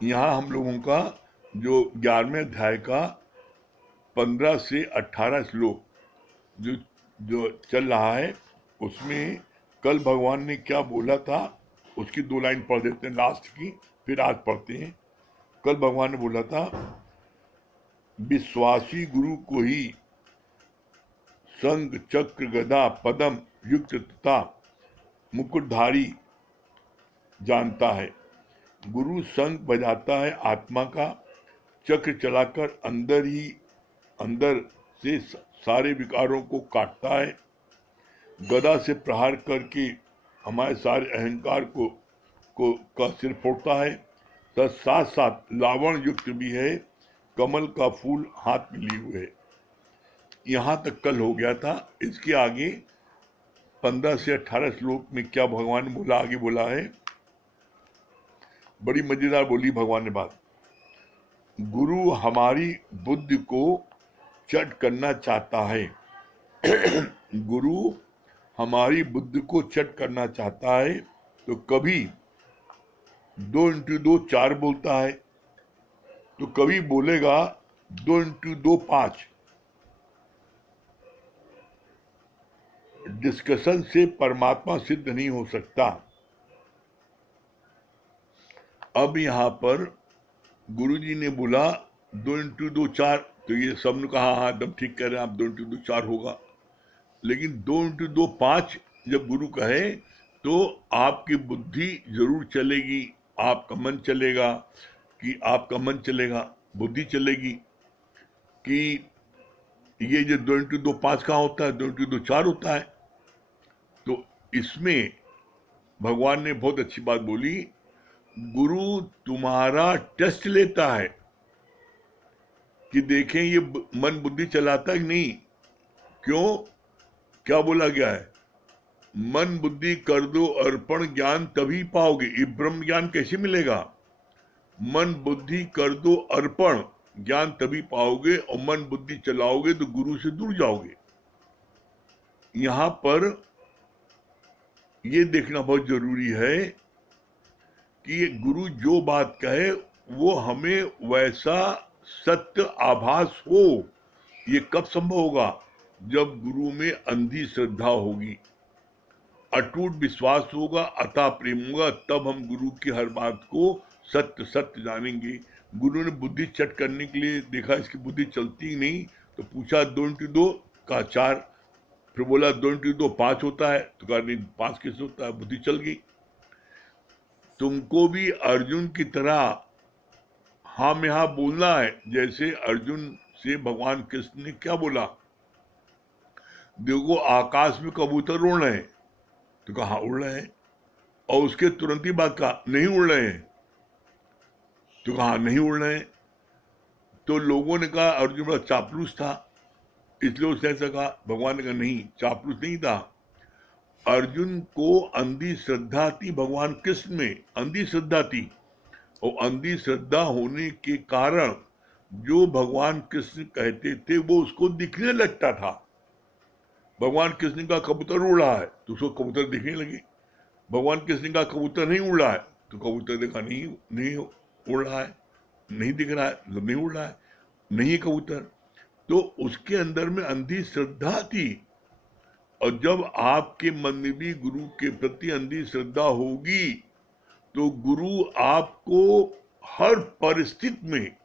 यहाँ हम लोगों का जो 11वें अध्याय का 15 से 18 श्लोक जो जो चल रहा है, उसमें कल भगवान ने क्या बोला था उसकी 2 लाइन पढ़ देते हैं लास्ट की, फिर आज पढ़ते हैं। कल भगवान ने बोला था, विश्वासी गुरु को ही संग चक्र गदा पदम युक्त तथा मुकुटधारी जानता है। गुरु शंख बजाता है आत्मा का, चक्र चलाकर अंदर से सारे विकारों को काटता है, गदा से प्रहार करके हमारे सारे अहंकार को का सिर फोड़ता है। साथ साथ लावण युक्त भी है, कमल का फूल हाथ में लिए हुए है। यहाँ तक कल हो गया था। इसके आगे 15 से 18 श्लोक में क्या भगवान ने बोला, आगे बोला है, बड़ी मजेदार बोली भगवान ने बात। गुरु हमारी बुद्धि को चट करना चाहता है। गुरु हमारी बुद्धि को चट करना चाहता है तो कभी 2 into 2 4 बोलता है, तो कभी बोलेगा 2 into 2 5। डिस्कशन से परमात्मा सिद्ध नहीं हो सकता। अब यहाँ पर गुरुजी ने बोला 2 into 2 4, तो ये सब ने कहा हाँ एकदम ठीक कह रहे हैं आप, 2 into 2 4 होगा। लेकिन 2 into 2 5 जब गुरु कहे तो आपकी बुद्धि जरूर चलेगी, आपका मन चलेगा, कि आपका मन चलेगा, बुद्धि चलेगी कि ये जो 2 into 2 5 कहाँ होता है, 2 into 2 4 होता है। तो इसमें भगवान ने बहुत अच्छी बात बोली, गुरु तुम्हारा टेस्ट लेता है कि देखें ये मन बुद्धि चलाता है कि नहीं। क्यों, क्या बोला गया है, मन बुद्धि कर दो अर्पण, ज्ञान तभी पाओगे। ये ब्रह्म ज्ञान कैसे मिलेगा, मन बुद्धि कर दो अर्पण, ज्ञान तभी पाओगे, और मन बुद्धि चलाओगे तो गुरु से दूर जाओगे। यहां पर ये देखना बहुत जरूरी है कि गुरु जो बात कहे वो हमें वैसा सत्य आभास हो। ये कब संभव होगा, जब गुरु में अंधी श्रद्धा होगी, अटूट विश्वास होगा, अतः प्रेम होगा, तब हम गुरु की हर बात को सत्य सत्य जानेंगे। गुरु ने बुद्धि चट करने के लिए देखा इसकी बुद्धि चलती ही नहीं, तो पूछा 2 into 2 का 4, फिर बोला 2 into 2 5 होता है, तो कहा नहीं 5 कैसे होता है, बुद्धि चल गई। तुमको भी अर्जुन की तरह हाँ में हाँ बोलना है। जैसे अर्जुन से भगवान कृष्ण ने क्या बोला, देखो आकाश में कबूतर उड़ रहे हैं, तो कहा हाँ उड़ रहे हैं, और उसके तुरंत ही बाद कहा नहीं उड़ रहे हैं, तो कहा नहीं उड़ रहे हैं। तो लोगों ने कहा अर्जुन बड़ा चापलूस था इसलिए उसने ऐसा कहा। भगवान ने कहा नहीं, चापलूस नहीं था, अर्जुन को अंधी श्रद्धा थी भगवान कृष्ण में, अंधी श्रद्धा थी, और अंधी श्रद्धा होने के कारण जो भगवान कृष्ण कहते थे वो उसको दिखने लगता था। भगवान कृष्ण का कबूतर उड़ रहा है तो उसको कबूतर दिखने लगे, भगवान कृष्ण का कबूतर नहीं उड़ रहा है तो कबूतर देखा नहीं नहीं उड़ रहा है, नहीं दिख रहा है, मतलब नहीं उड़ रहा है, नहीं है कबूतर। तो उसके अंदर में अंधी श्रद्धा थी। और जब आपके मन में भी गुरु के प्रति अंधी श्रद्धा होगी तो गुरु आपको हर परिस्थिति में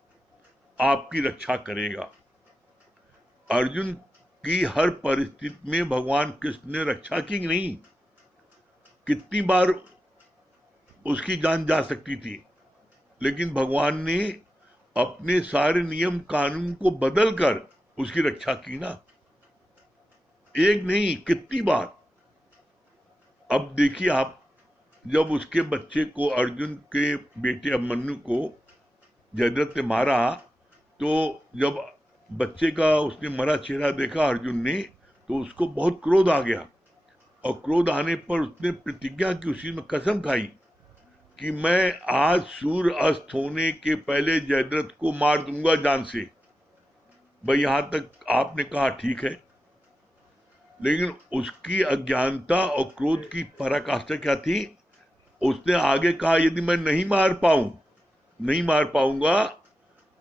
आपकी रक्षा करेगा। अर्जुन की हर परिस्थिति में भगवान कृष्ण ने रक्षा की नहीं, कितनी बार उसकी जान जा सकती थी, लेकिन भगवान ने अपने सारे नियम कानून को बदलकर उसकी रक्षा की ना, एक नहीं कितनी बार। अब देखिए आप, जब उसके बच्चे को, अर्जुन के बेटे अभिमन्यु को जयद्रथ ने मारा, तो जब बच्चे का उसने मरा चेहरा देखा अर्जुन ने, तो उसको बहुत क्रोध आ गया, और क्रोध आने पर उसने प्रतिज्ञा की, उसी में कसम खाई कि मैं आज सूर्य अस्त होने के पहले जयद्रथ को मार दूंगा जान से। भाई यहां तक आपने कहा ठीक है, लेकिन उसकी अज्ञानता और क्रोध की पराकाष्ठा क्या थी, उसने आगे कहा यदि मैं नहीं मार पाऊं नहीं मार पाऊंगा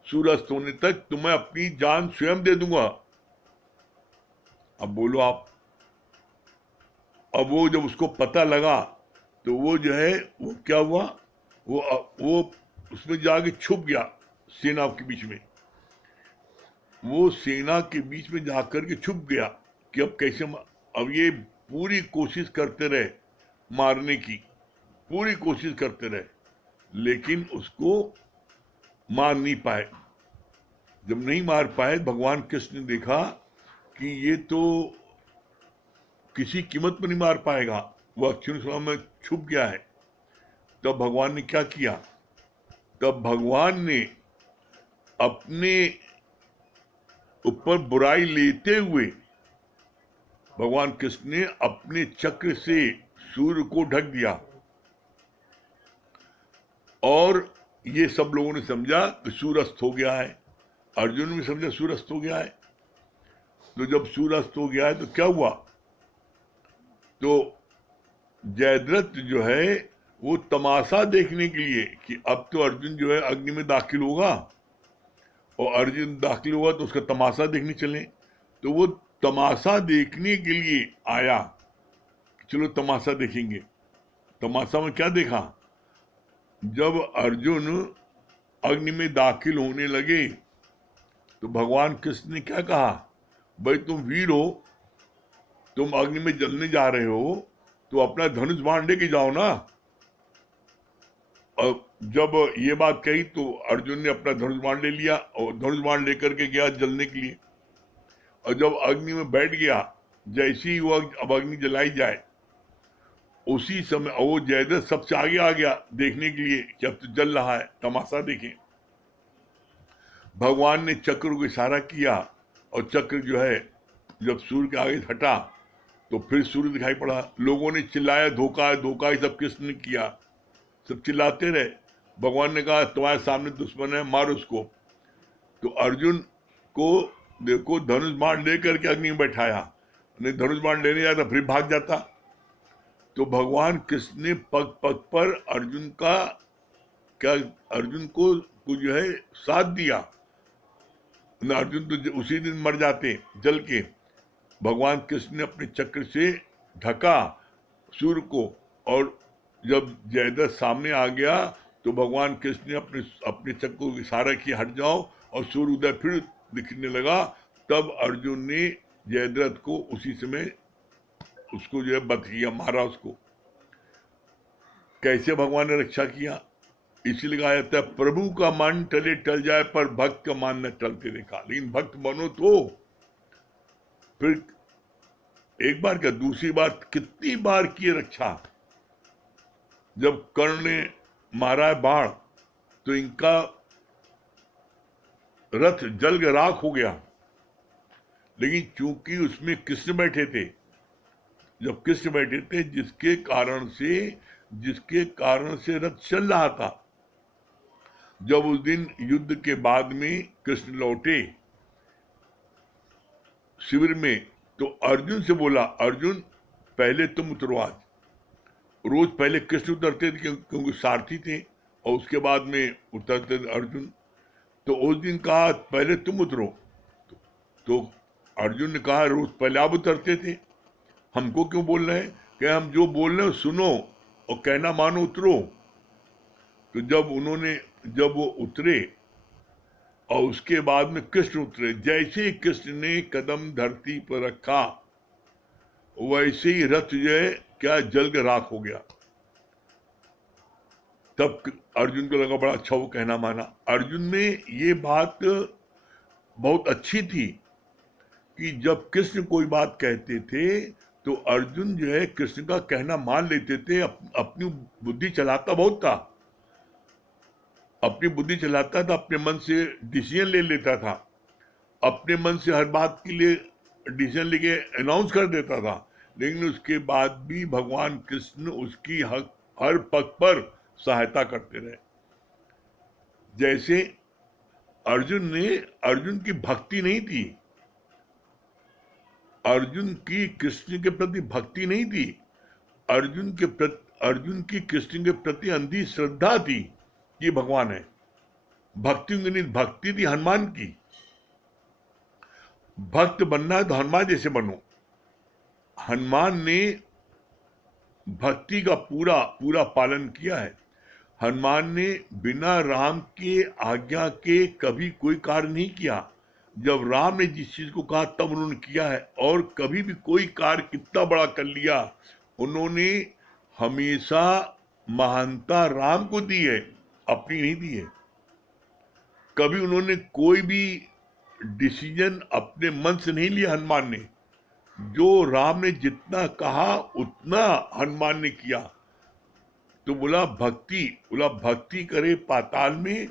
सूर्यास्त होने तक, तो मैं अपनी जान स्वयं दे दूंगा। अब बोलो आप, अब वो जब उसको पता लगा तो वो जो है वो क्या हुआ, वो उसमें जाके छुप गया सेना के बीच में। वो सेना के बीच में जाकर के छुप गया कि अब कैसे अब ये पूरी कोशिश करते रहे मारने की, पूरी कोशिश करते रहे, लेकिन उसको मार नहीं पाए। जब नहीं मार पाए, भगवान कृष्ण ने देखा कि ये तो किसी कीमत पर नहीं मार पाएगा, वो अक्षुण में छुप गया है। तब भगवान ने क्या किया, तब भगवान ने अपने ऊपर बुराई लेते हुए भगवान कृष्ण ने अपने चक्र से सूर्य को ढक दिया, और ये सब लोगों ने समझा कि सूर्य अस्त हो गया है। अर्जुन ने भी समझा सूर्य अस्त हो गया है। तो जब सूर्य अस्त हो गया है तो क्या हुआ, तो जयद्रथ जो है वो तमाशा देखने के लिए कि अब तो अर्जुन जो है अग्नि में दाखिल होगा, और अर्जुन दाखिल हुआ तो उसका तमाशा देखने चले, तो वो तमाशा देखने के लिए आया, चलो तमाशा देखेंगे। तमाशा में क्या देखा, जब अर्जुन अग्नि में दाखिल होने लगे तो भगवान कृष्ण ने क्या कहा, भाई तुम वीर हो, तुम अग्नि में जलने जा रहे हो, तो अपना धनुष बाण लेके जाओ ना। और जब ये बात कही तो अर्जुन ने अपना धनुष बाण ले लिया और धनुष बाण लेकर के गया जलने के लिए। और जब अग्नि में बैठ गया, जैसे ही वो अब अग्नि जलाई जाए, उसी समय वो जयद्रथ सबसे आगे आ गया देखने के लिए कि अब तो जल रहा है, तमाशा देखें। भगवान ने चक्र को इशारा किया, और चक्र जो है जब सूर्य के आगे हटा तो फिर सूर्य दिखाई पड़ा। लोगों ने चिल्लाया धोखा है धोखा है, सब कृष्ण ने किया, सब चिल्लाते रहे। भगवान ने कहा तुम्हारे सामने दुश्मन है, मारो उसको। तो अर्जुन को देखो धनुष बाण लेकर के अग्नि में बैठाया, नहीं धनुष बाण लेने जाता फिर भाग जाता। तो भगवान कृष्ण ने पग पग पर अर्जुन का क्या, अर्जुन को जो है साथ दिया, अर्जुन तो उसी दिन मर जाते जल के। भगवान कृष्ण ने अपने चक्र से ढका सूर्य को, और जब जयद्रथ सामने आ गया तो भगवान कृष्ण ने अपने चक्र को इशारा किया हट जाओ, और सूर्य उदय फिर दिखने लगा। तब अर्जुन ने जयद्रथ को उसी समय उसको जो है वध किया, मारा उसको। कैसे भगवान ने रक्षा किया, इसलिए कहा जाता है प्रभु का मन टले टल जाए पर भक्त का मन न टलते देखा। लेकिन भक्त बनो तो फिर एक बार क्या दूसरी बार कितनी बार की रक्षा। जब कर्ण ने मारा है बाण तो इनका रथ जल के राख हो गया, लेकिन चूंकि उसमें कृष्ण बैठे थे, जब कृष्ण बैठे थे जिसके कारण से रथ चल रहा था। जब उस दिन युद्ध के बाद में कृष्ण लौटे शिविर में, तो अर्जुन से बोला अर्जुन पहले तुम उतरो आज। रोज पहले कृष्ण उतरते थे क्योंकि सारथी थे, और उसके बाद में उतरते थे अर्जुन। तो उस दिन कहा पहले तुम उतरो, तो अर्जुन ने कहा रोज पहले आप उतरते थे, हमको क्यों बोल रहे हैं, कि हम जो बोल रहे हो सुनो और कहना मानो, उतरो। तो जब वो उतरे और उसके बाद में कृष्ण उतरे, जैसे ही कृष्ण ने कदम धरती पर रखा वैसे ही रथ जो है क्या जल के राख हो गया। तब अर्जुन को लगा बड़ा अच्छा वो कहना माना। अर्जुन में ये बात बहुत अच्छी थी कि जब कृष्ण कोई बात कहते थे तो अर्जुन जो है कृष्ण का कहना मान लेते थे। अपनी बुद्धि चलाता बहुत था, अपनी बुद्धि चलाता था, अपने मन से डिसीजन ले लेता था, अपने मन से हर बात के लिए डिसीजन लेके अनाउंस कर देता था। लेकिन उसके बाद भी भगवान कृष्ण उसकी हर पग पर सहायता करते रहे। जैसे अर्जुन की भक्ति नहीं थी, अर्जुन की कृष्ण के प्रति भक्ति नहीं थी, अर्जुन की कृष्ण के प्रति अंधी श्रद्धा थी, ये भगवान है। भक्ति की नहीं, भक्ति थी हनुमान की। भक्त बनना है तो हनुमान जैसे बनो। हनुमान ने भक्ति का पूरा पूरा पालन किया है। हनुमान ने बिना राम के आज्ञा के कभी कोई कार्य नहीं किया। जब राम ने जिस चीज को कहा तब उन्होंने किया है, और कभी भी कोई कार्य कितना बड़ा कर लिया, उन्होंने हमेशा महानता राम को दी है, अपनी नहीं दी है। कभी उन्होंने कोई भी डिसीजन अपने मन से नहीं लिया हनुमान ने। जो राम ने जितना कहा उतना हनुमान ने किया। तो बोला भक्ति करे पाताल में,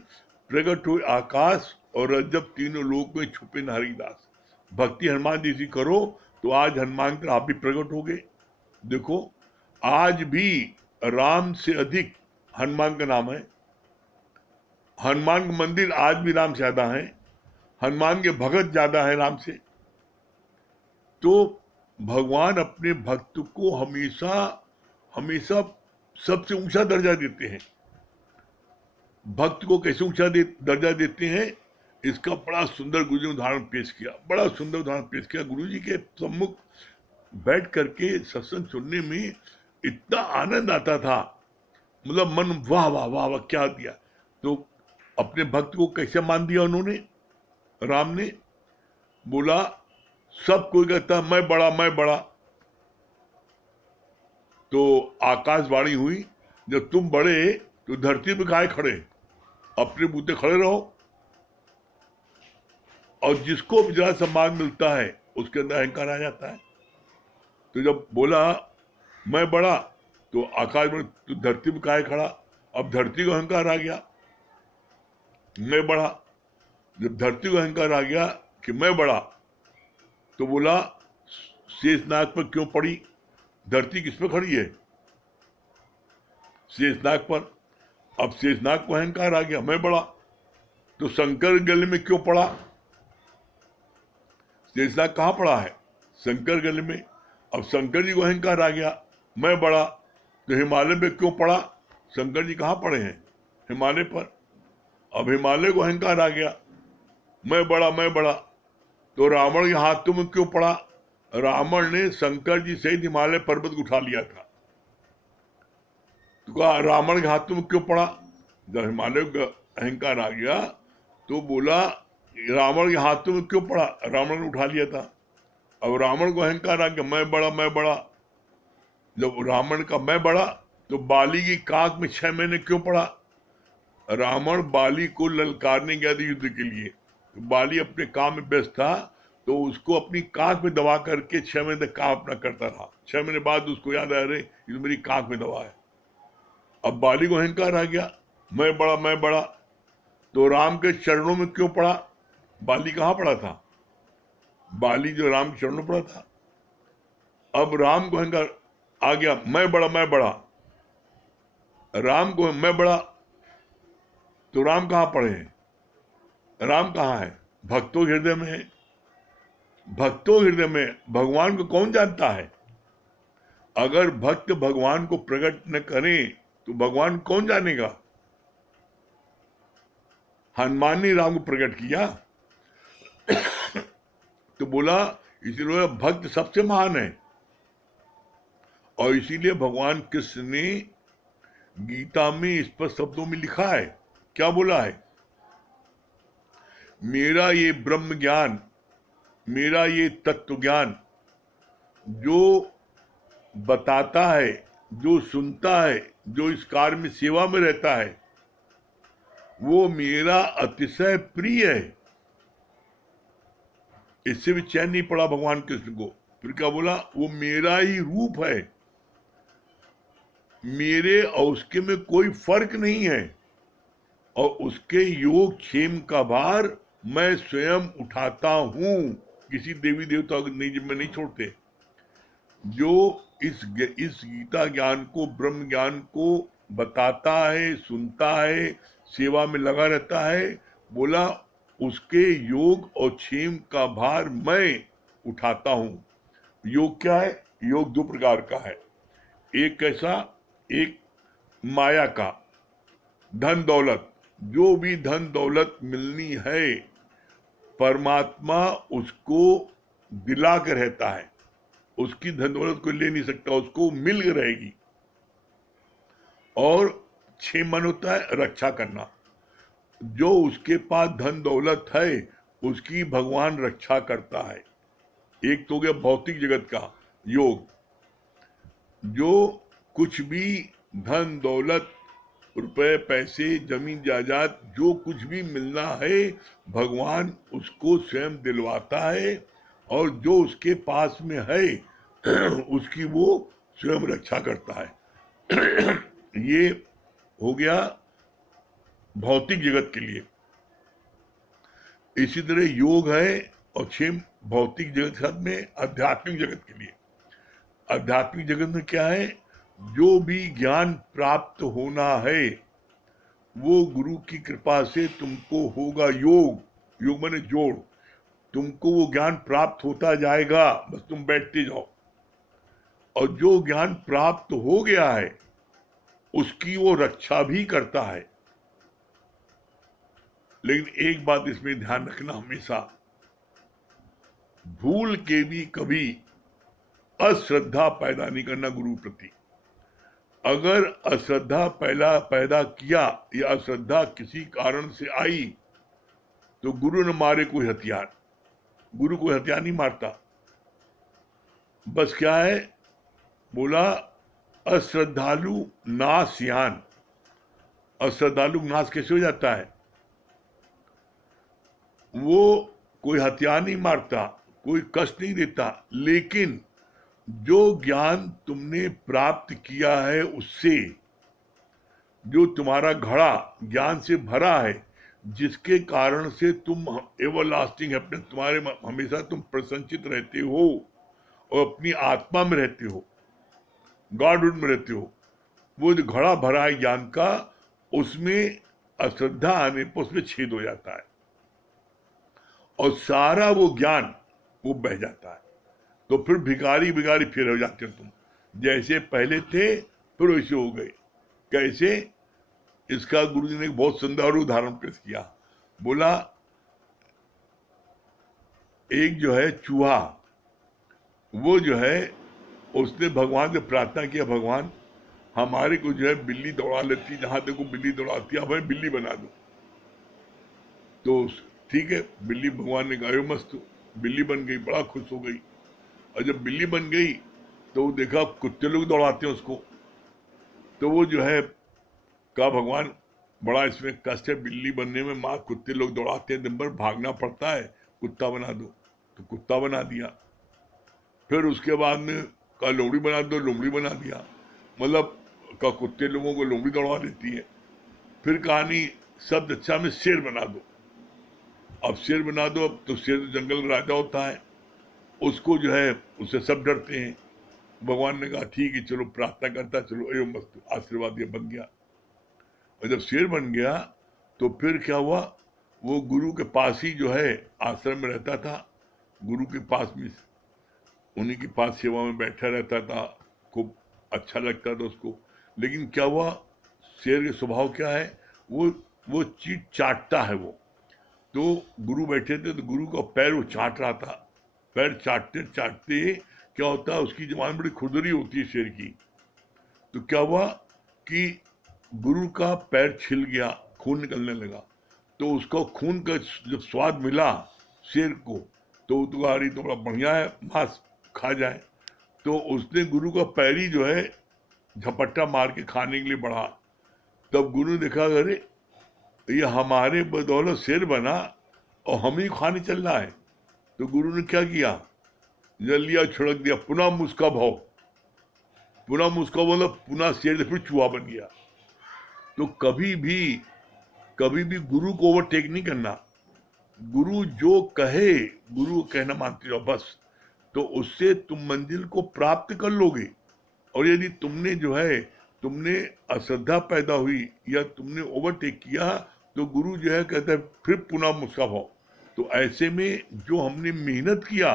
प्रकट हुए आकाश, और जब तीनों लोक में छुपे हरिदास। भक्ति हनुमान जैसी करो तो आज हनुमान का आप भी प्रकट हो गए। देखो आज भी राम से अधिक हनुमान का नाम है। हनुमान का मंदिर आज भी राम से ज्यादा है। हनुमान के भगत ज्यादा है राम से। तो भगवान अपने भक्त को हमेशा हमेशा सबसे ऊंचा दर्जा देते हैं। भक्त को कैसे ऊंचा दर्जा देते हैं, इसका बड़ा सुंदर गुरु जी ने उदाहरण पेश किया। बड़ा सुंदर उदाहरण पेश किया। गुरु जी के सम्मुख बैठ करके सत्संग सुनने में इतना आनंद आता था, मतलब मन वाह वाह वाह वाह क्या दिया। तो अपने भक्त को कैसे मान दिया उन्होंने, राम ने बोला सब कोई कहता मैं बड़ा मैं बड़ा। तो आकाशवाणी हुई, जब तुम बड़े तो धरती पे काहे खड़े, अपने बूते खड़े रहो। और जिसको भी जरा सम्मान मिलता है उसके अंदर अहंकार आ जाता है। तो जब बोला मैं बड़ा, तो आकाश में तो धरती पे काहे खड़ा, अब धरती को अहंकार आ गया मैं बड़ा। जब धरती को अहंकार आ गया कि मैं बड़ा, तो बोला शेषनाग पर क्यों पड़ी, धरती किस पे खड़ी है, शेषनाग पर। अब शेषनाग को अहंकार आ गया मैं बड़ा, तो शंकर गले में क्यों पड़ा, शेषनाग कहाँ पड़ा है, शंकर गले में। अब शंकर जी को अहंकार आ गया मैं बड़ा, तो हिमालय पे क्यों पड़ा, शंकर जी कहाँ पड़े हैं, हिमालय पर। अब हिमालय को अहंकार आ गया मैं बड़ा, तो रावण के हाथों में क्यों पड़ा, रावण ने शंकर जी सहित हिमालय पर्वत को उठा लिया था। तो कहा रावण के हाथों में क्यों पड़ा, जब हिमालय का अहंकार आ गया तो बोला रावण के हाथों में क्यों पड़ा, रावण ने उठा लिया था। अब रावण को अहंकार आ गया मैं बड़ा। जब रावण का मैं बड़ा, तो बाली की कांख में 6 महीने क्यों पड़ा, रावण बाली को ललकारने गया था युद्ध के लिए। तो बाली अपने काम में व्यस्त था, तो उसको अपनी कांख में दबा करके 6 महीने तक काम अपना करता रहा। 6 महीने बाद उसको याद आया, अरे ये तो मेरी कांख में दबा है। अब बाली को अहंकार आ गया मैं बड़ा, तो राम के चरणों में क्यों पड़ा, बाली कहाँ पड़ा था, बाली जो राम के चरणों में पड़ा था। अब राम को अहंकार आ गया मैं बड़ा, राम को मैं बड़ा, तो राम कहाँ पड़े हैं, राम कहाँ है, भक्तों हृदय में है। भक्तों हृदय में भगवान को कौन जानता है, अगर भक्त भगवान को प्रकट न करें तो भगवान कौन जानेगा। हनुमान ने राम को प्रकट किया तो बोला इसीलिए भक्त सबसे महान है। और इसीलिए भगवान कृष्ण ने गीता में स्पष्ट शब्दों में लिखा है, क्या बोला है, मेरा ये ब्रह्म ज्ञान, मेरा ये तत्व ज्ञान जो बताता है, जो सुनता है, जो इस कार्य में सेवा में रहता है, वो मेरा अतिशय प्रिय है। इससे भी चैन नहीं पड़ा भगवान कृष्ण को। फिर क्या बोला, वो मेरा ही रूप है, मेरे और उसके में कोई फर्क नहीं है, और उसके योग क्षेम का भार मैं स्वयं उठाता हूं, किसी देवी देवता को नहीं छोड़ते। जो इस गीता ज्ञान को, ब्रह्म ज्ञान को बताता है, सुनता है, सेवा में लगा रहता है, बोला उसके योग और क्षेम का भार मैं उठाता हूं। योग क्या है, योग 2 प्रकार का है। एक कैसा, एक माया का, धन दौलत, जो भी धन दौलत मिलनी है परमात्मा उसको दिला के रहता है, उसकी धन दौलत को ले नहीं सकता, उसको मिल के रहेगी। और 6 मन होता है रक्षा करना, जो उसके पास धन दौलत है उसकी भगवान रक्षा करता है। एक तो हो गया भौतिक जगत का योग, जो कुछ भी धन दौलत रुपए पैसे जमीन जायदाद जो कुछ भी मिलना है भगवान उसको स्वयं दिलवाता है, और जो उसके पास में है उसकी वो स्वयं रक्षा करता है। ये हो गया भौतिक जगत के लिए। इसी तरह योग है और 6 भौतिक जगत के साथ में आध्यात्मिक जगत के लिए। आध्यात्मिक जगत में क्या है, जो भी ज्ञान प्राप्त होना है वो गुरु की कृपा से तुमको होगा। योग योग माने जोड़, तुमको वो ज्ञान प्राप्त होता जाएगा, बस तुम बैठते जाओ। और जो ज्ञान प्राप्त हो गया है उसकी वो रक्षा भी करता है। लेकिन एक बात इसमें ध्यान रखना, हमेशा भूल के भी कभी अश्रद्धा पैदा नहीं करना गुरु प्रति। अगर अश्रद्धा पैदा किया या अश्रद्धा किसी कारण से आई तो गुरु न मारे कोई हथियार, गुरु कोई हथियार नहीं मारता। बस क्या है, बोला अश्रद्धालु नाश यान। अश्रद्धालु नाश कैसे हो जाता है, वो कोई हथियार नहीं मारता, कोई कष्ट नहीं देता, लेकिन जो ज्ञान तुमने प्राप्त किया है उससे, जो तुम्हारा घड़ा ज्ञान से भरा है, जिसके कारण से तुम एवरलास्टिंग हैप्पीनेस, तुम्हारे हमेशा तुम प्रसन्नचित रहते हो और अपनी आत्मा में रहते हो, गॉडहुड में रहते हो, वो जो घड़ा भरा है ज्ञान का, उसमें अश्रद्धा आने पर उसमें छेद हो जाता है और सारा वो ज्ञान वो बह जाता है। तो फिर भिखारी भिखारी फिर हो जाते हो तुम, जैसे पहले थे फिर वैसे हो गए। कैसे, इसका गुरुजी ने एक बहुत सुंदर उदाहरण पेश किया। बोला एक जो है चूहा, वो जो है उसने भगवान से प्रार्थना किया, भगवान हमारे को जो है बिल्ली दौड़ा लेती, जहां तक वो बिल्ली दौड़ाती है हमें बिल्ली बना दो। तो ठीक है, बिल्ली भगवान ने कहा मस्त, बिल्ली बन गई, बड़ा खुश हो गई। और जब बिल्ली बन गई तो वो देखा कुत्ते लोग दौड़ाते हैं उसको, तो वो जो है कहा भगवान बड़ा इसमें कष्ट है बिल्ली बनने में, माँ कुत्ते लोग दौड़ाते हैं, दिन भर भागना पड़ता है, कुत्ता बना दो। तो कुत्ता बना दिया। फिर उसके बाद में कहा लोमड़ी बना दो, लोमड़ी बना दिया, मतलब का कुत्ते लोगों को लोमड़ी दौड़ा देती है। फिर कहानी शब्द अच्छा में शेर बना दो। अब शेर बना दो, अब तो शेर जंगल का राजा होता है, उसको जो है उससे सब डरते हैं। भगवान ने कहा ठीक है चलो प्रार्थना करता, चलो एवं मस्त, आशीर्वाद ये बन गया। और जब शेर बन गया तो फिर क्या हुआ, वो गुरु के पास ही जो है आश्रम में रहता था, गुरु के पास में उन्हीं के पास सेवा में बैठा रहता था, खूब अच्छा लगता था उसको। लेकिन क्या हुआ, शेर के स्वभाव क्या है, वो चीट चाटता है। वो तो गुरु बैठे थे तो गुरु का पैर वो चाट रहा था, पैर चाटते चाटते क्या होता है, उसकी जबान बड़ी खुरदरी होती है शेर की। तो क्या हुआ कि गुरु का पैर छिल गया, खून निकलने लगा। तो उसको खून का जब स्वाद मिला शेर को, तो तुम्हारी तो बड़ा बढ़िया है, मांस खा जाए। तो उसने गुरु का पैर ही जो है झपट्टा मार के खाने के लिए बढ़ा। तब गुरु ने देखा अरे ये हमारे बदौलत शेर बना और हम ही खाने चल रहा है। तो गुरु ने क्या किया, जल लिया, छिड़क दिया, पुनः मुस्का भाव, पुनः मुस्का बोला, पुनः शेर से फिर चूहा बन गया। तो कभी भी गुरु को ओवरटेक नहीं करना। गुरु जो कहे, गुरु कहना मानते जाओ बस, तो उससे तुम मंजिल को प्राप्त कर लोगे। और यदि तुमने जो है तुमने अश्रद्धा पैदा हुई या तुमने ओवरटेक किया तो गुरु जो है कहता है फिर पुनः मुस्का भाव। तो ऐसे में जो हमने मेहनत किया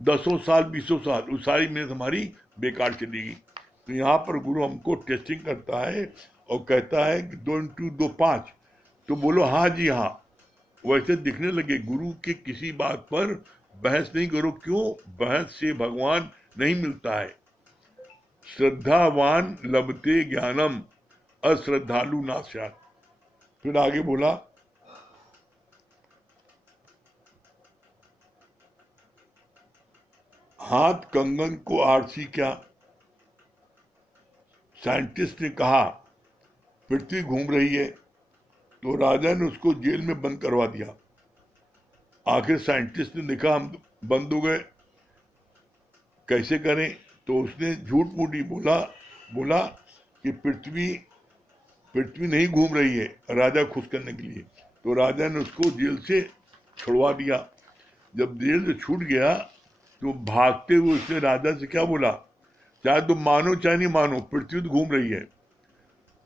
10 साल 20 साल, वो सारी मेहनत हमारी बेकार चलेगी। तो यहाँ पर गुरु हमको टेस्टिंग करता है और कहता है कि 2 into 2 5, तो बोलो हाँ जी हाँ। वैसे दिखने लगे गुरु के किसी बात पर बहस नहीं करो। क्यों? बहस से भगवान नहीं मिलता है। श्रद्धावान लभते ज्ञानम, अश्रद्धालु नास्यात्। फिर आगे बोला, हाथ कंगन को आरसी क्या। साइंटिस्ट ने कहा पृथ्वी घूम रही है, तो राजा ने उसको जेल में बंद करवा दिया। आखिर साइंटिस्ट ने देखा हम बंद हो गए, कैसे करें? तो उसने झूठ मूठी बोला कि पृथ्वी नहीं घूम रही है, राजा खुश करने के लिए। तो राजा ने उसको जेल से छुड़वा दिया। जब जेल से छूट गया तो भागते हुए उसने राजा से क्या बोला, चाहे तुम मानो चाहे नहीं मानो, पृथ्वी तो घूम रही है,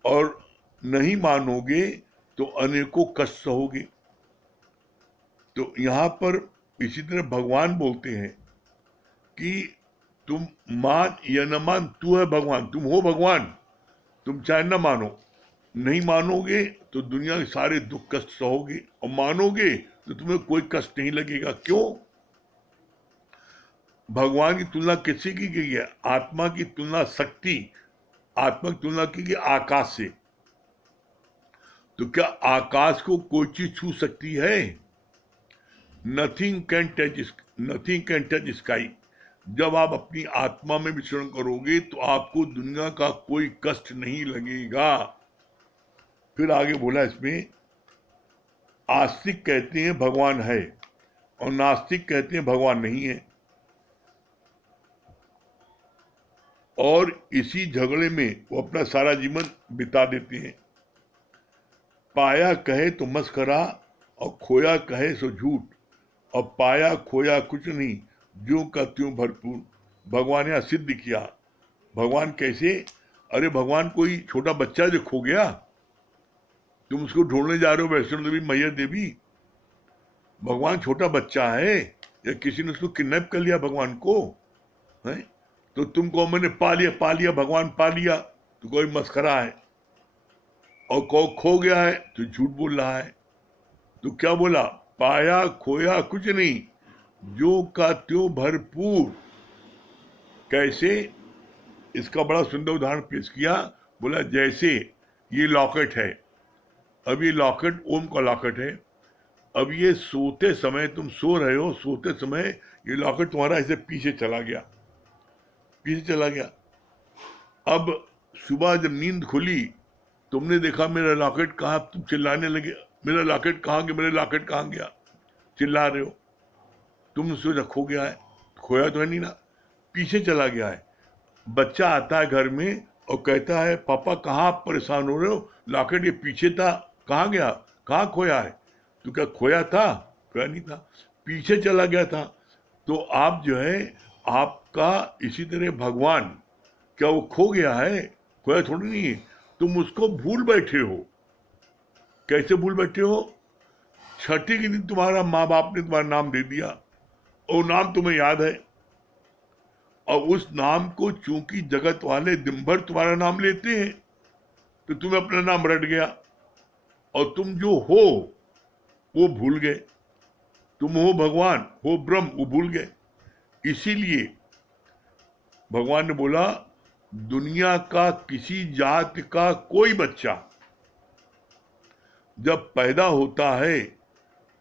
और नहीं मानोगे तो अनेकों कष्ट सहोगे। तो यहां पर इसी तरह भगवान बोलते हैं कि तुम मान या न मान, तू है भगवान, तुम हो भगवान, तुम चाहे न मानो। नहीं मानोगे तो दुनिया के सारे दुख कष्ट सहोगे, और मानोगे तो तुम्हें कोई कष्ट नहीं लगेगा। क्यों? भगवान की तुलना किससे की गई है? आत्मा की तुलना शक्ति, आत्मा की तुलना की गई आकाश से। तो क्या आकाश को कोई चीज छू सकती है? Nothing can touch sky. जब आप अपनी आत्मा में विचरण करोगे तो आपको दुनिया का कोई कष्ट नहीं लगेगा। फिर आगे बोला इसमें, आस्तिक कहते हैं भगवान है, और नास्तिक कहते हैं भगवान नहीं है, और इसी झगड़े में वो अपना सारा जीवन बिता देते हैं। पाया कहे तो मस्करा, और खोया कहे सो झूठ, और पाया खोया कुछ नहीं, जो का त्यों भरपूर। भगवान ने सिद्ध किया। भगवान कैसे? अरे भगवान कोई छोटा बच्चा जो खो गया, तुम उसको ढूंढने जा रहे हो वैष्णो देवी मैया देवी, भगवान छोटा बच्चा है, या किसी ने उसको किडनैप कर लिया भगवान को है? तो तुम कहो मैंने पा लिया भगवान पा लिया, तो कोई मस्करा है, और कहो खो गया है तो झूठ बोल रहा है। तो क्या बोला? पाया खोया कुछ नहीं, जो का त्यों भरपूर। कैसे? इसका बड़ा सुंदर उदाहरण पेश किया। बोला जैसे ये लॉकेट है, अब ये लॉकेट ओम का लॉकेट है, अब ये सोते समय तुम सो रहे हो, सोते समय ये लॉकेट तुम्हारा ऐसे पीछे चला गया। अब सुबह जब नींद खुली, तुमने देखा मेरा लॉकेट कहाँ, तुम चिल्लाने लगे मेरा लॉकेट कहाँ गया, चिल्ला रहे हो। तुम सोचा खो गया है, खोया तो है नहीं ना, पीछे चला गया है। बच्चा आता है घर में और कहता है पापा कहाँ आप परेशान हो रहे हो, लॉकेट ये पीछे था, कहाँ गया, कहाँ खोया है? तो क्या खोया था? खोया नहीं था, पीछे चला गया था। तो आप जो है, आपका इसी तरह भगवान, क्या वो खो गया है? खोया थोड़ी नहीं है, तुम उसको भूल बैठे हो। कैसे भूल बैठे हो? छठी के दिन तुम्हारा माँ बाप ने तुम्हारा नाम दे दिया, और नाम तुम्हें याद है, और उस नाम को चूंकि जगत वाले दिन भर तुम्हारा नाम लेते हैं, तो तुम्हें अपना नाम रट गया, और तुम जो हो वो भूल गए। तुम हो भगवान, हो ब्रह्म, वो भूल गए। इसीलिए भगवान ने बोला दुनिया का किसी जात का कोई बच्चा जब पैदा होता है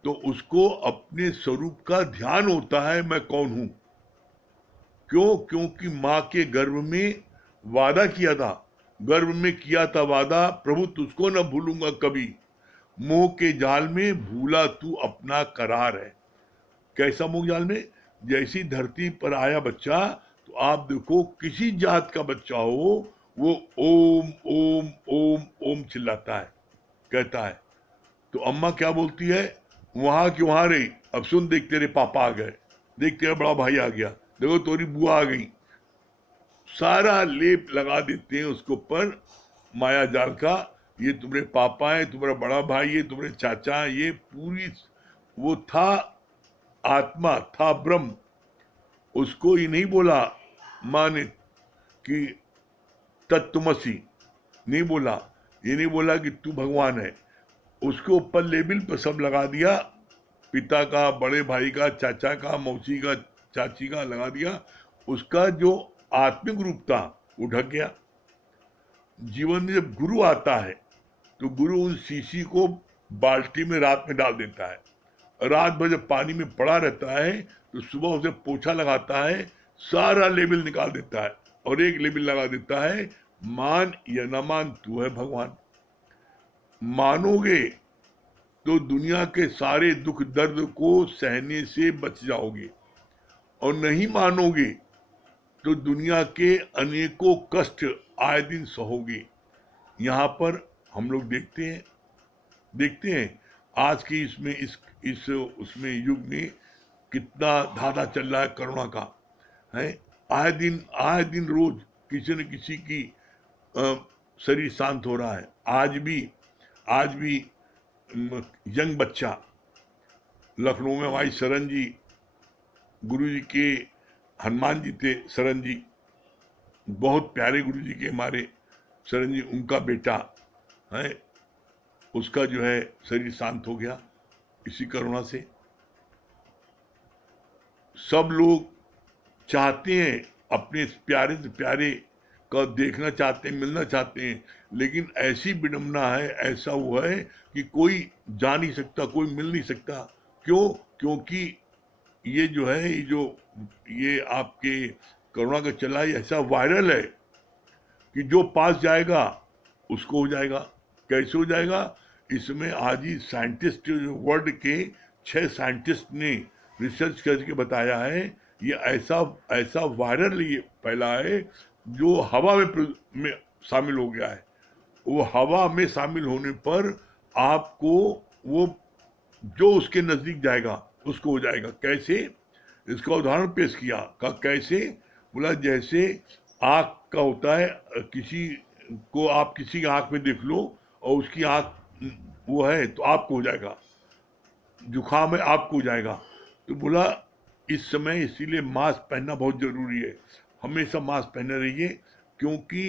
तो उसको अपने स्वरूप का ध्यान होता है, मैं कौन हूं। क्यों? क्योंकि मां के गर्भ में वादा किया था, वादा, प्रभु तुझको न भूलूंगा कभी, मोह के जाल में भूला तू अपना करार है। कैसा मोह जाल में? जैसी धरती पर आया बच्चा, तो आप देखो किसी जात का बच्चा हो, वो ओम ओम ओम ओम चिल्लाता है, कहता है। तो अम्मा क्या बोलती है, वहां की वहां रही, अब सुन देख तेरे पापा आ गए, देख तेरा बड़ा भाई आ गया, देखो तोरी बुआ आ गई। सारा लेप लगा देते हैं उसके ऊपर माया जाल का, ये तुम्हारे पापा है, तुम्हारा बड़ा भाई है, तुम्हारे चाचा है, ये पूरी वो था आत्मा, था ब्रह्म। उसको ये नहीं बोला माँ ने कि तत्त्वमसी, नहीं बोला, ये नहीं बोला कि तू भगवान है। उसके ऊपर लेबल पर सब लगा दिया, पिता का, बड़े भाई का, चाचा का, मौसी का, चाची का लगा दिया। उसका जो आत्मिक रूप था वो ढक गया। जीवन में जब गुरु आता है तो गुरु उस शीशी को बाल्टी में रात में डाल देता है। रात भर जब पानी में पड़ा रहता है तो सुबह उसे पोछा लगाता है, सारा लेबल निकाल देता है और एक लेबल लगा देता है, मान या न मान तू है भगवान। मानोगे तो दुनिया के सारे दुख दर्द को सहने से बच जाओगे, और नहीं मानोगे तो दुनिया के अनेकों कष्ट आए दिन सहोगे। यहाँ पर हम लोग देखते हैं आज की इस उसमें युग में कितना धाधा चल रहा है कोरोना का, है। आए दिन रोज किसी न किसी की शरीर शांत हो रहा है। आज भी यंग बच्चा लखनऊ में हमारी शरण जी, गुरु जी के हनुमान जी थे शरण जी, बहुत प्यारे गुरु जी के हमारे शरण जी, उनका बेटा है, उसका जो है शरीर शांत हो गया इसी कोरोना से। सब लोग चाहते हैं अपने प्यारे से प्यारे का देखना चाहते हैं, मिलना चाहते हैं, लेकिन ऐसी विडंबना है, ऐसा हुआ है कि कोई जा नहीं सकता, कोई मिल नहीं सकता। क्यों? क्योंकि ये जो है, ये आपके कोरोना का चला है, ऐसा वायरल है कि जो पास जाएगा उसको हो जाएगा। कैसे हो जाएगा? इसमें आज ही साइंटिस्ट, वर्ल्ड के 6 साइंटिस्ट ने रिसर्च करके बताया है, ये ऐसा वायरल ये फैला है जो हवा में शामिल हो गया है। वो हवा में शामिल होने पर आपको वो जो उसके नजदीक जाएगा उसको हो जाएगा। कैसे? इसका उदाहरण पेश किया। कहा कैसे? बोला जैसे आँख का होता है, किसी को आप किसी की आँख में देख लो और उसकी आँख वो है तो आपको हो जाएगा, जुकाम है आपको हो जाएगा। तो बोला इस समय इसीलिए मास्क पहनना बहुत जरूरी है, हमेशा मास्क पहने रहिए, क्योंकि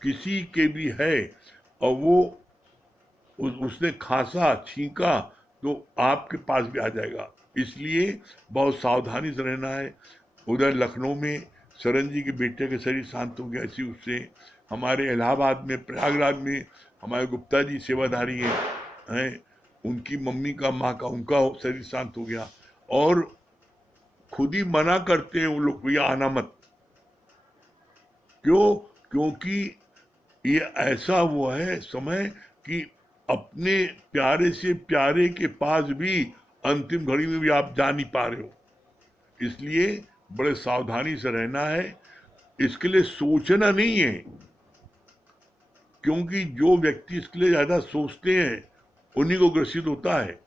किसी के भी है और वो उसने खांसा छींका तो आपके पास भी आ जाएगा। इसलिए बहुत सावधानी से रहना है। उधर लखनऊ में शरण जी के बेटे के शरीर शांत हो गया ऐसी उससे। हमारे इलाहाबाद में, प्रयागराज में हमारे गुप्ता जी सेवाधारी हैं, उनकी मम्मी का, माँ का, उनका शरीर शांत हो गया। और खुद ही मना करते हैं वो लोग, भैया आना मत। क्यों? क्योंकि ये ऐसा हुआ है समय कि अपने प्यारे से प्यारे के पास भी अंतिम घड़ी में भी आप जा नहीं पा रहे हो। इसलिए बड़े सावधानी से रहना है। इसके लिए सोचना नहीं है, क्योंकि जो व्यक्ति इसके लिए ज्यादा सोचते हैं उन्हीं को ग्रसित होता है।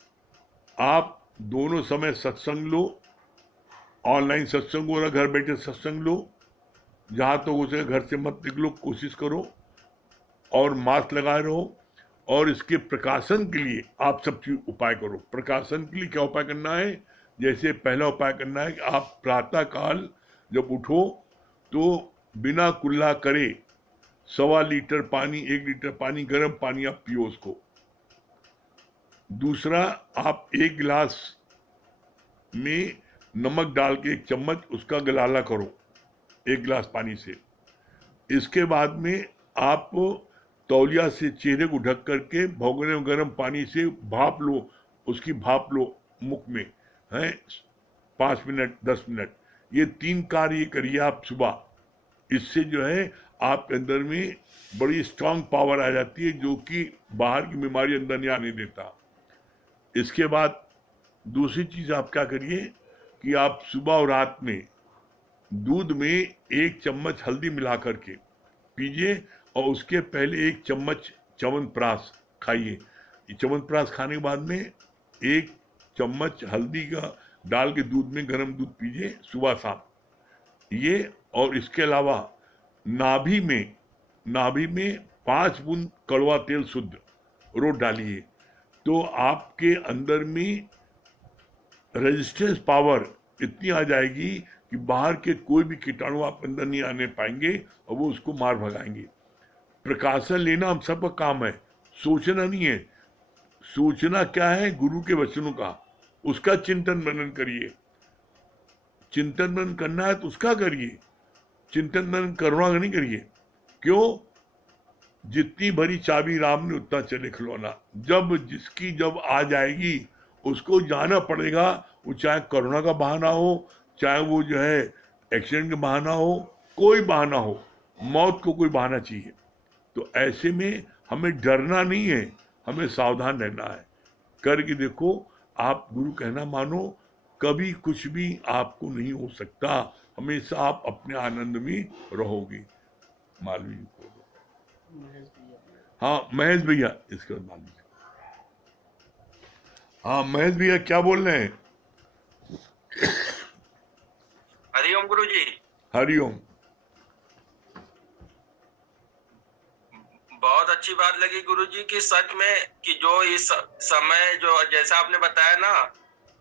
आप दोनों समय सत्संग लो, ऑनलाइन सत्संग हो रहा, घर बैठे सत्संग लो, जहां तो उसे घर से मत निकलो, कोशिश करो और मास्क लगाए रहो। और इसके प्रकाशन के लिए आप सब चीज उपाय करो। प्रकाशन के लिए क्या उपाय करना है? जैसे पहला उपाय करना है कि आप प्रातः काल जब उठो तो बिना कुल्ला करे 1.25 लीटर पानी, 1 लीटर पानी, गर्म पानी आप पियो उसको। दूसरा, आप 1 गिलास में नमक डाल के 1 चम्मच उसका गलाला करो 1 गिलास पानी से। इसके बाद में आप तौलिया से चेहरे को ढक करके भगोने में गर्म पानी से भाप लो, उसकी भाप लो मुख में, है 5 मिनट 10 मिनट। ये 3 कार्य करिए आप सुबह। इससे जो है आपके अंदर में बड़ी स्ट्रांग पावर आ जाती है, जो कि बाहर की बीमारी अंदर नहीं आने देता। इसके बाद दूसरी चीज आप क्या करिए कि आप सुबह और रात में दूध में 1 चम्मच हल्दी मिला करके पीजिए, और उसके पहले 1 चम्मच च्यवनप्राश खाइए। च्यवनप्राश खाने के बाद में 1 चम्मच हल्दी का डाल के दूध में गर्म दूध पीजिए सुबह शाम। ये, और इसके अलावा नाभि में 5 बूंद कड़वा तेल शुद्ध रोज डालिए, तो आपके अंदर में रेजिस्टेंस पावर इतनी आ जाएगी कि बाहर के कोई भी कीटाणु आप अंदर नहीं आने पाएंगे और वो उसको मार भगाएंगे। प्रकाशन लेना हम सबका काम है, सोचना नहीं है। सोचना क्या है? गुरु के वचनों का, उसका चिंतन मनन करिए। चिंतन मनन करना है तो उसका करिए, चिंतन मनन करुणा नहीं करिए। क्यों? जितनी भरी चाबी राम ने उतना चले खिलौना। जब आ जाएगी उसको जाना पड़ेगा, वो चाहे करुणा का बहाना हो, चाहे वो जो है एक्सीडेंट का बहाना हो, कोई बहाना हो, मौत को कोई बहाना चाहिए। तो ऐसे में हमें डरना नहीं है, हमें सावधान रहना है। करके देखो, आप गुरु कहना मानो, कभी कुछ भी आपको नहीं हो सकता, हमेशा आप अपने आनंद में रहोगे। मालवी को हाँ, महेश भैया, इसके बाद मालवी। हाँ महेश भैया, क्या बोल रहे हैं? हरिओम गुरु जी। हरिओम। बहुत अच्छी बात लगी गुरु जी की, सच में कि जो इस समय जो जैसा आपने बताया ना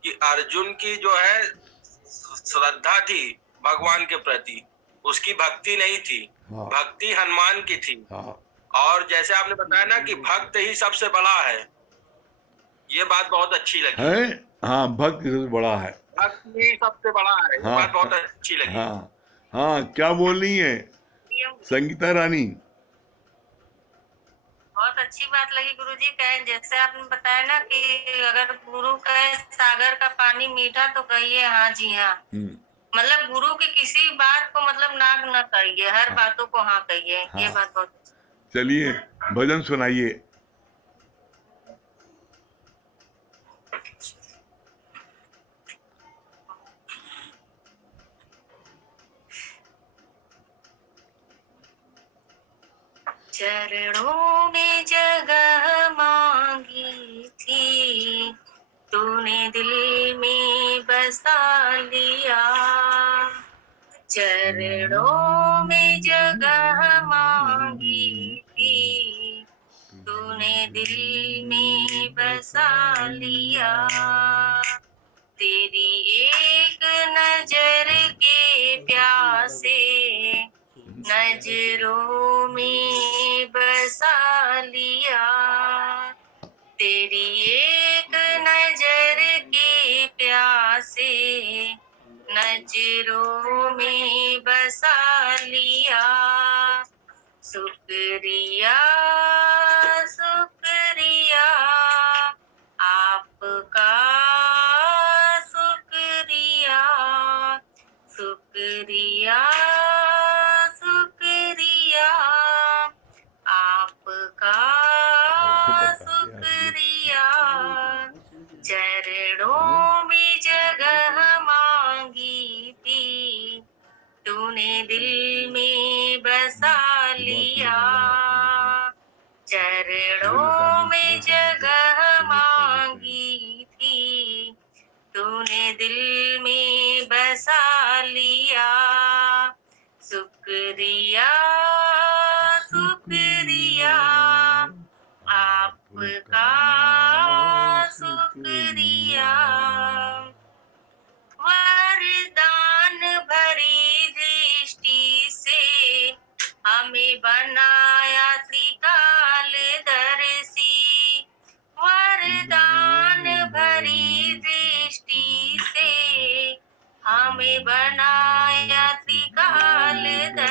कि अर्जुन की जो है श्रद्धा थी भगवान के प्रति, उसकी भक्ति नहीं थी। हाँ। भक्ति हनुमान की थी। हाँ। और जैसे आपने बताया ना कि भक्त ही सबसे बड़ा है, ये बात बहुत अच्छी लगी है। हाँ, भक्त सबसे बड़ा है, भक्त ही सबसे बड़ा है। हाँ, ये बात बहुत अच्छी लगी। हाँ। हाँ, क्या बोल रही है संगीता रानी? बहुत अच्छी बात लगी गुरुजी। कहे जैसे आपने बताया ना कि अगर गुरु कहे सागर का पानी मीठा तो कहिए हाँ जी हाँ। मतलब गुरु की किसी बात को मतलब नाक न कहिए, हर बातों को हाँ कहिए। हाँ। ये बात बहुत। चलिए भजन सुनाइए। चरणों में जगह मांगी थी, तूने दिल में बसा लिया। चरणों में जगह मांगी थी, तूने दिल में बसा लिया। तेरी एक नजर के प्यासे नजरों में बसा लिया। तेरी एक नजर के प्यासे नजरों में बसा लिया। शुक्रिया शुक्रिया आपका, शुक्रिया शुक्रिया शुक्रिया आपका, शुक्रिया। चरणों में जगह मांगी थी, तूने दिल में बसा लिया। चरणों में जगह मांगी थी, तूने दिल में बसा लिया। शुक्रिया शुक्रिया आपका, शुक्रिया। वरदान भरी दृष्टि से हमें बनाया त्रिकालदर्शी। वरदान भरी दृष्टि से हमें बनाया त्रिकालदर्शी।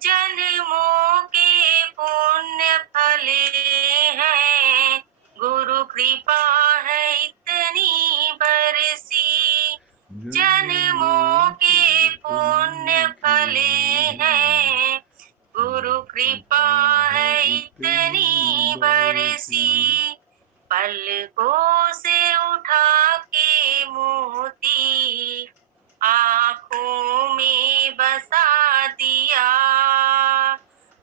जन्मों के पुण्य फले हैं, गुरु कृपा है इतनी बरसी। जन्मों के पुण्य फले हैं, गुरु कृपा है इतनी बरसी। पलकों से उठा के मोती आँखों में बसा दिया।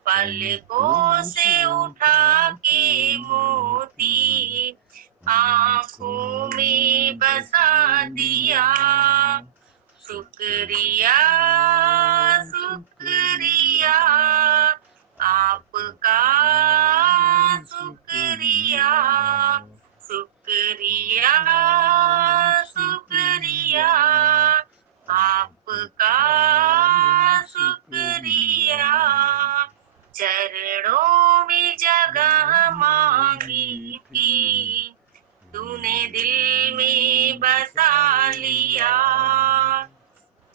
पलकों से उठा के मोती आँखों में बसा दिया। शुक्रिया शुक्रिया आपका, शुक्रिया शुक्रिया शुक्रिया आपका, शुक्रिया। में बसा लिया,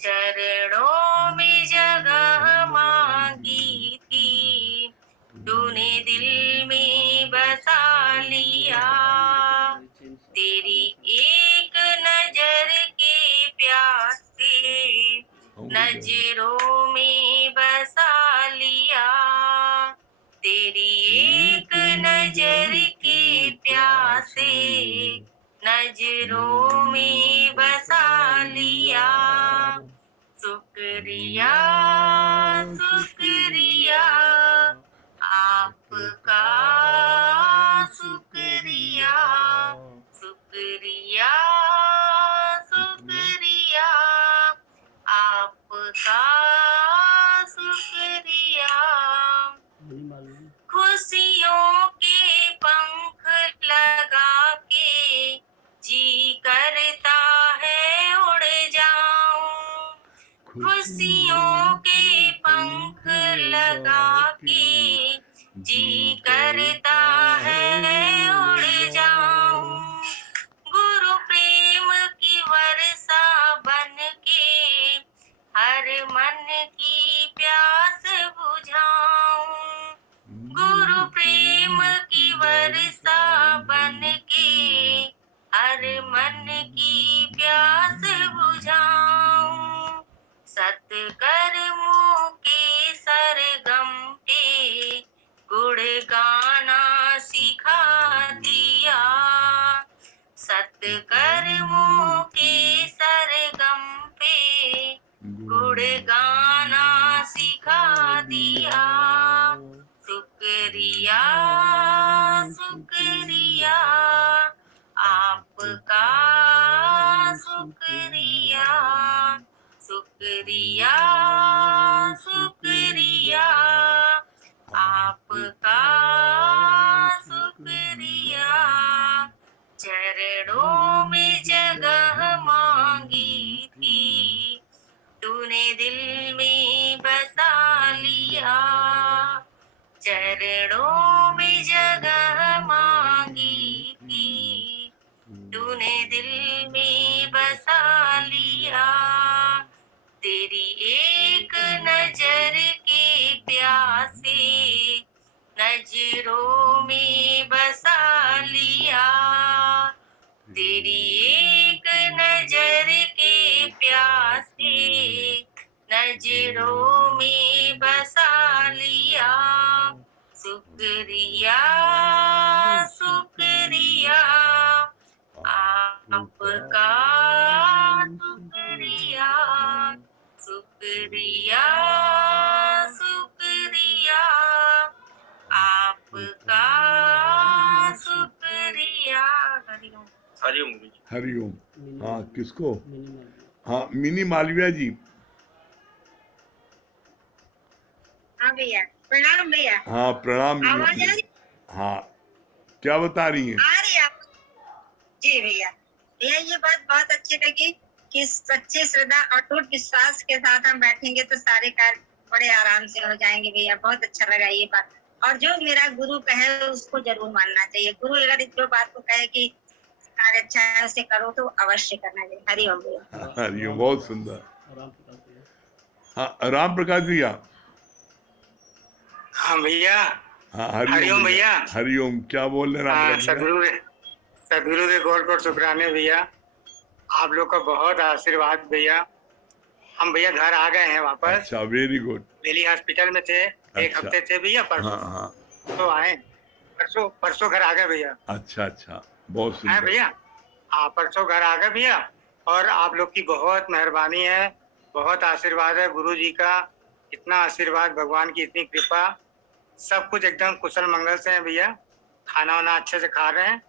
चरणों में जगह मांगी थी, तूने दिल में बसा लिया। तेरी एक नजर के प्यास से नजरों में बसा लिया, तेरी एक नजर के प्यास से नजरों में बसा लिया। शुक्रिया शुक्रिया आपका, शुक्रिया शुक्रिया शुक्रिया आपका, शुक्रिया। खुशियों के पंख लगा के जी करता है उड़ जाऊं, खुशियों के पंख लगा के जी करता है उड़ जाऊं। गुरु प्रेम की वर्षा बन के हर मन की प्यास बुझाऊं, गुरु प्रेम की वर्षा बन के हर मन की प्यास बुझाऊं। सत्कर्मों के सरगम पे गुण गाना सिखा दिया, सत्कर्मों के सरगम पे गुण गाना सिखा दिया। शुक्रिया शुक्रिया आपका, शुक्रिया शुक्रिया शुक्रिया आपका, शुक्रिया। चरणों में जगह मांगी थी, तूने दिल में बसा लिया, चरणों में जगह मांगी थी, तूने दिल में बसा लिया। तेरी एक नजर के प्यासे नजरों में बसा लिया, तेरी एक नजर के प्यासे नजरों में बसा लिया। शुक्रिया शुक्रिया आपका, शुक्रिया शुक्रिया शुक्रिया आपका, शुक्रिया। हरिओम। हरिओम गुरु जी। हरिओम। हाँ, किसको? हाँ, मिनी मालविया जी। हाँ भैया, प्रणाम भैया। हाँ प्रणाम। आवाज आ रही? हाँ, क्या बता रही हैं? आ रही आप? जी भैया, भैया ये बात बहुत अच्छी लगी कि सच्चे श्रद्धा और अटूट विश्वास के साथ हम बैठेंगे तो सारे कार्य बड़े आराम से हो जाएंगे। भैया बहुत अच्छा लगा ये बात। और जो मेरा गुरु कहे उसको जरूर मानना चाहिए। गुरु अगर जो बात को कहे कि कार्य अच्छा है उसे करो तो अवश्य करना चाहिए। हरिओम भैया। हरिओम, बहुत सुंदर। हाँ, राम प्रकाश भैया। हाँ भैया। हाँ, हरिओम भैया। हरिओम, क्या बोल रहे राम? सदगुरु के गौर को शुक्राने भैया, आप लोग का बहुत आशीर्वाद भैया। हम भैया घर आ गए हैं वापस। अच्छा, वेरी गुड। दिल्ली हॉस्पिटल में थे। अच्छा। एक हफ्ते थे भैया, परसों। हाँ। तो आए, परसों घर आ गए भैया। अच्छा, बहुत है सुंदर भैया। हाँ, परसों घर आ गए भैया। और आप लोग की बहुत मेहरबानी है, बहुत आशीर्वाद है गुरु जी का। इतना आशीर्वाद, भगवान की इतनी कृपा, सब कुछ एकदम कुशल मंगल से है भैया। खाना वाना अच्छे से खा रहे हैं,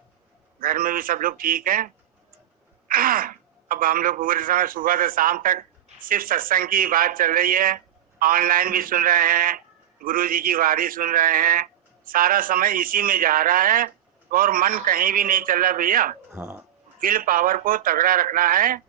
घर में भी सब लोग ठीक हैं। अब हम लोग पूरे समय सुबह से शाम तक सिर्फ सत्संग की बात चल रही है। ऑनलाइन भी सुन रहे हैं, गुरु जी की वारी सुन रहे हैं, सारा समय इसी में जा रहा है और मन कहीं भी नहीं चल रहा भैया। हाँ। विल पावर को तगड़ा रखना है,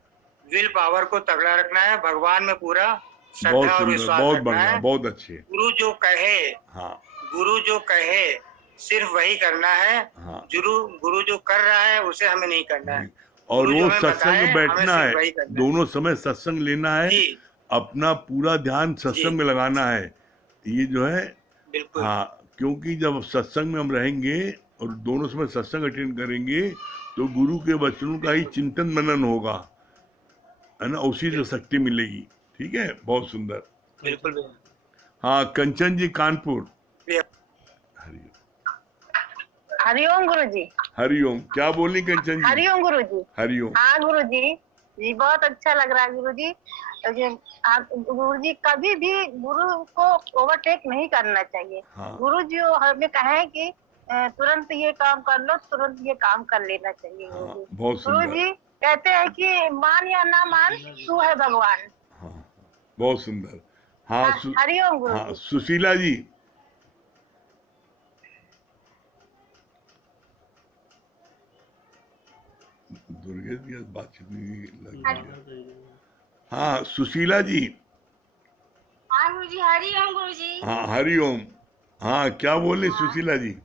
विल पावर को तगड़ा रखना है, भगवान में पूरा श्रद्धा और विश्वास बहुत रखना बढ़िया, है। बहुत अच्छे। गुरु जो कहे, हाँ, गुरु जो कहे सिर्फ वही करना है। हाँ। गुरु जो कर रहा है उसे हमें नहीं करना है। और गुरु जी रोज हमें सत्संग बताएं, में हमें बैठना सिर्फ है, वही करना है। दोनों समय सत्संग लेना है, जी अपना पूरा ध्यान जी सत्संग में लगाना है। ये जो है, बिल्कुल हाँ, क्योंकि जब सत्संग में हम रहेंगे और दोनों समय सत्संग अटेंड करेंगे तो गुरु के वचनों का ही बिल्कुल चिंतन मनन होगा, है ना, उसी से बिल्कुल शक्ति मिलेगी। ठीक है, बहुत सुंदर। बिल्कुल भैया। हाँ, कंचन जी कानपुर। भैया, हरिओम। हरिओम गुरु जी। हरिओम, क्या बोली कंचन जी? हरिओम गुरु जी। हरिओम। हाँ गुरु जी, जी बहुत अच्छा लग रहा है गुरु जी। आप गुरु जी कभी भी गुरु को ओवरटेक नहीं करना चाहिए। हाँ गुरु जी हमें कहें कि तुरंत ये काम कर लो, तुरंत ये काम कर लेना चाहिए गुरु हाँ, जी। बहुत गुरु सुंदर। जी कहते हैं कि मान या ना मान, तू है भगवान। हाँ, बहुत सुंदर। हाँ, हरिओम गुरु हाँ, जी। सुशीला जी। दुर्गे जी आज बातचीत नहीं लग रही है। हाँ, सुशीला जी। हाँ गुरु जी, हरिओम गुरु जी। हाँ, हरिओम। हाँ, क्या बोले सुशीला जी?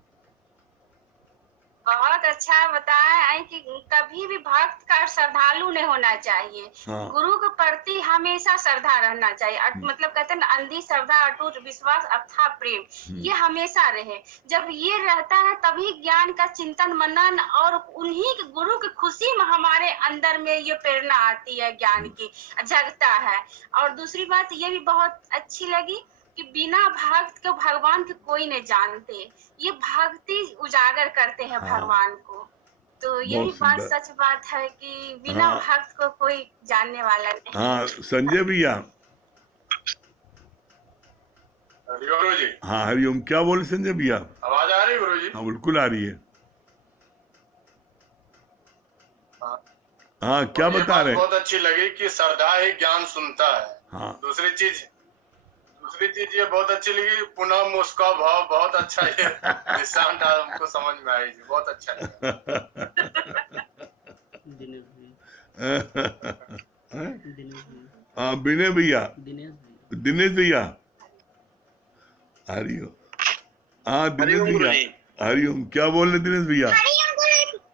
बहुत अच्छा बताया है कि कभी भी भक्त का श्रद्धालु नहीं होना चाहिए। हाँ। गुरु के प्रति हमेशा श्रद्धा रहना चाहिए। मतलब कहते हैं ना, अंधी श्रद्धा अटूट विश्वास अथाह प्रेम, ये हमेशा रहे। जब ये रहता है तभी ज्ञान का चिंतन मनन और उन्हीं के गुरु की खुशी में हमारे अंदर में ये प्रेरणा आती है, ज्ञान की जगता है। और दूसरी बात ये भी बहुत अच्छी लगी कि बिना भक्त के भगवान के कोई नहीं जानते, ये भक्ति उजागर करते हैं हाँ। भगवान को। तो यही बहुत बात सुंदर। सच बात है कि बिना हाँ। भक्त को कोई जानने वाला नहीं। हाँ, संजय भैया। हरिओम गुरु जी। हाँ, हरिओम, क्या बोले संजय भैया? आवाज आ रही है गुरु जी? हाँ, बिल्कुल आ रही है। हाँ। हाँ, क्या ये बता बात रहे हैं? बहुत अच्छी लगी कि श्रद्धा ही ज्ञान सुनता है। हाँ, दूसरी चीज ये बहुत अच्छी लगी, पुनः मुस्का भाव बहुत अच्छा ये निशान था, हमको समझ में आई जी, बहुत अच्छा लगा। हाँ, विनय भैया, दिनेश भैया। हरिओम। हाँ, दिनेश भैया। हरिओम, क्या बोल रहे दिनेश भैया?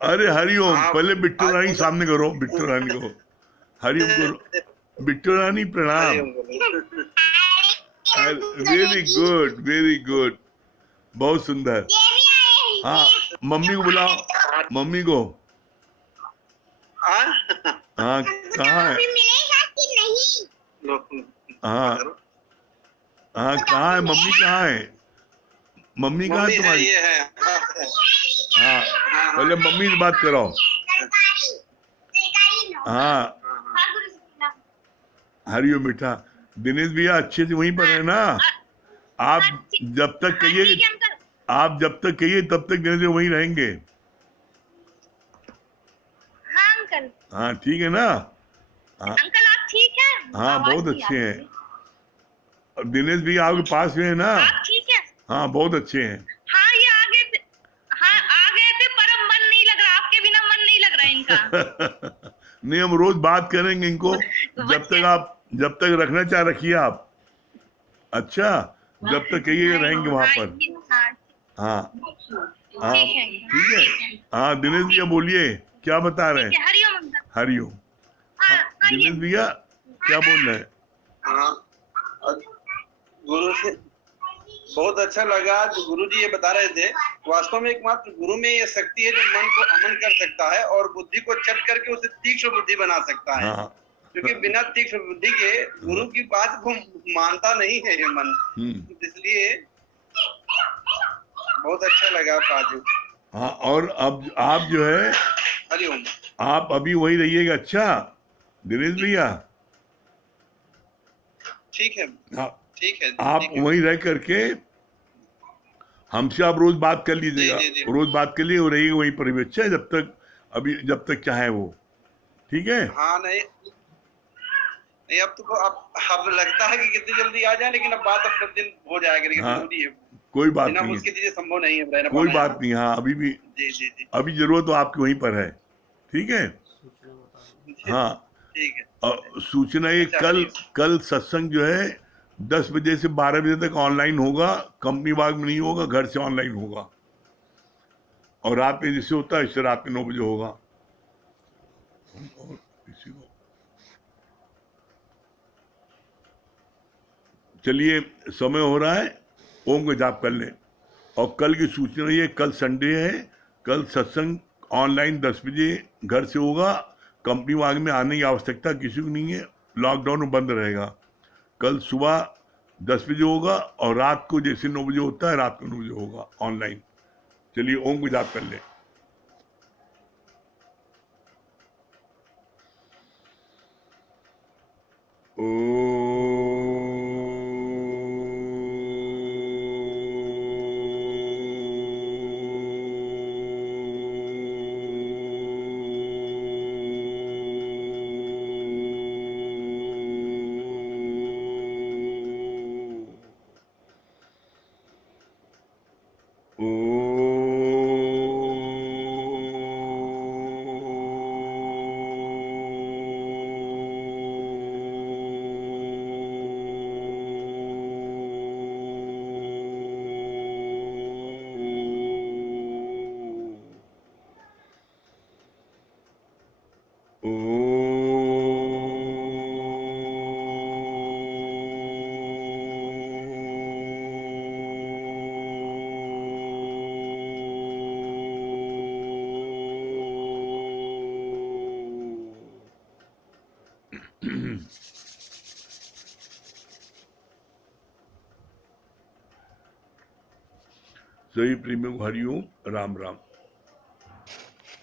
अरे हरिओम, पहले बिट्टू रानी सामने करो, बिट्टू रानी को हरिओम करो। बिट्टू रानी प्रणाम। वेरी गुड, वेरी गुड, बहुत सुंदर। हाँ, मम्मी को बुलाओ, मम्मी को। हाँ, कहाँ है? हाँ, हाँ, कहाँ है मम्मी? कहाँ है मम्मी? कहाँ है तुम्हारी? हाँ, पहले मम्मी से बात कराओ। हाँ, हरिओम बेटा। दिनेश भैया अच्छे से वहीं पर है ना? आप जब तक कहिए, आप जब तक कहिए तब तक दिनेश भैया वहीं रहेंगे। हाँ अंकल। हाँ, ठीक है ना? हाँ, अंकल आप ठीक है? हाँ, बहुत अच्छे हैं। और दिनेश भैया आपके पास में है ना? आप ठीक है? हाँ, बहुत अच्छे हैं। हाँ ये आ गए थे। हाँ आ गए थे, पर अब मन नहीं लग रहा, आपके बिना मन नहीं लग रहा इनका। नहीं, हम रोज बात करेंगे इनको, जब तक रखना चाह रखिए आप। अच्छा, जब तक कहिए रहेंगे वहां पर। हाँ, हाँ, ठीक है। हाँ, दिनेश भैया बोलिए, क्या बता रहे हैं? हरिओम अंकल। हरिओम। हाँ, दिनेश भैया क्या बोल रहे हैं? हाँ, गुरु से बहुत अच्छा लगा जो गुरु जी ये बता रहे थे। वास्तव में एकमात्र गुरु में ये शक्ति है जो मन को अमन कर सकता है और बुद्धि को चट करके उसे तीक्ष्ण बुद्धि बना सकता है। हाँ, क्योंकि बिना तीक्ष्ण बुद्धि के गुरु की बात को मानता नहीं है ये मन, इसलिए बहुत अच्छा लगा आज। हाँ, और अब आप जो है, हरिओम, आप अभी वही रहिएगा। अच्छा दिनेश भैया, ठीक है, हाँ, ठीक है, आप ठीक है। वहीं रह करके हमसे आप रोज बात कर लीजिएगा। जी, जी, जी। रोज बात कर लिए और रहिएगा वहीं पर भी। अच्छा है, जब तक चाहे वो। ठीक है। हाँ, नहीं अब तो अब लगता है कि कितनी जल्दी आ जाए, लेकिन अब बात अब कुछ दिन हो जाएगा, लेकिन हाँ, जरूरी है। कोई बात बिना नहीं उसकी है, चीजें संभव नहीं है रहना कोई पाना बात यहाँ। नहीं। हाँ, अभी भी, जी जी जी, अभी जरूरत तो आपकी वहीं पर है। ठीक है। हाँ, ठीक है। और सूचना ये अच्छा, कल सत्संग जो है 10 बजे से 12 बजे तक ऑनलाइन होगा। कंपनी बाग में नहीं होगा, घर से ऑनलाइन होगा। और रात में जैसे होता है इससे रात में 9 बजे होगा। और किसी को चलिए, समय हो रहा है, ओम का जाप कर लें। और कल की सूचना ये, कल संडे है, कल सत्संग ऑनलाइन 10 बजे घर से होगा। कंपनी वाग में आने की आवश्यकता किसी को नहीं है, लॉकडाउन में बंद रहेगा। कल सुबह 10 बजे होगा और रात को जैसे 9 बजे होता है, रात को 9 बजे होगा ऑनलाइन। चलिए ओम को जाप कर लें। सभी प्रेमियों को हरिओम, राम राम।